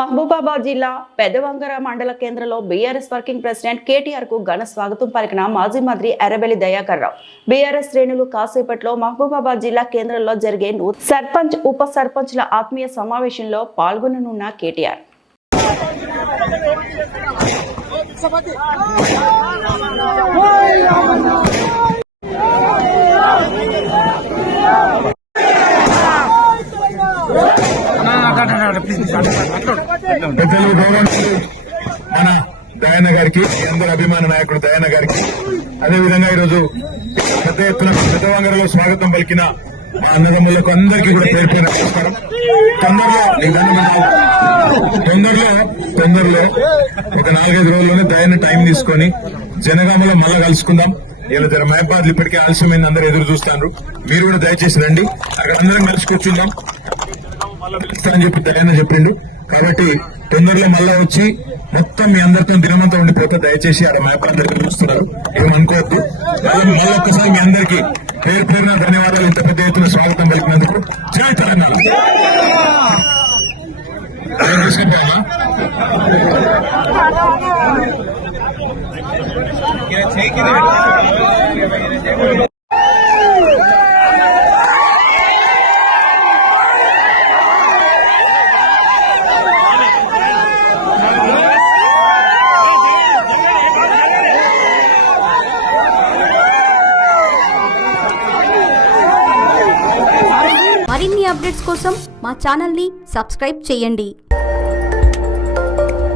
మహబూబాబాద్ జిల్లా పెదవంగర మండల కేంద్రంలో బీఆర్ఎస్ వర్కింగ్ ప్రెసిడెంట్ కేటీఆర్ కు ఘన స్వాగతం పలికిన మాజీ మంత్రి ఎర్రబెల్లి దయాకర్ రావు. బీఆర్ఎస్ శ్రేణులు కాసేపట్లో మహబూబాబాద్ జిల్లా కేంద్రంలో జరిగే సర్పంచ్ ఉప సర్పంచ్ల ఆత్మీయ సమావేశంలో పాల్గొననున్న కేటీఆర్ మన దయాన గారికి, అందరి అభిమాన నాయకుడు దయాన గారికి, అదేవిధంగా ఈరోజు పెద్ద ఎత్తున పెద్దవంగరలో స్వాగతం పలికిన మా అన్నదమ్ములకు అందరికీ కూడా పేరు పేరు నమస్కారం. తొందరలో ఒక 4-5 రోజుల్లోనే దయాన టైం తీసుకొని జనగామలో మళ్ళా కలుసుకుందాం. ఇలా జర మహబాద్లు ఇప్పటికే ఆలస్యమైన అందరూ ఎదురు చూస్తాను. మీరు కూడా దయచేసి రండి, అక్కడ అందరం కలిసి కూర్చుందాం. మళ్ళా పిలుస్తానని చెప్పి దయాన చెప్పిండు. కాబట్టి తొందరలో మళ్ళా వచ్చి మొత్తం మీ అందరితో దినమంతా ఉండిపోతే దయచేసి అక్కడ మహబాద్ ఎదురు చూస్తున్నారు, ఏమనుకోవద్దు. మళ్ళీ ఒక్కసారి మీ అందరికీ పేరు పేరున ధన్యవాదాలు. ఇంత పెద్ద ఎత్తున స్వాగతం పలికినందుకు జై తెలంగాణ. మరిన్ని అప్డేట్స్ కోసం మా ఛానల్ని సబ్స్క్రైబ్ చేయండి.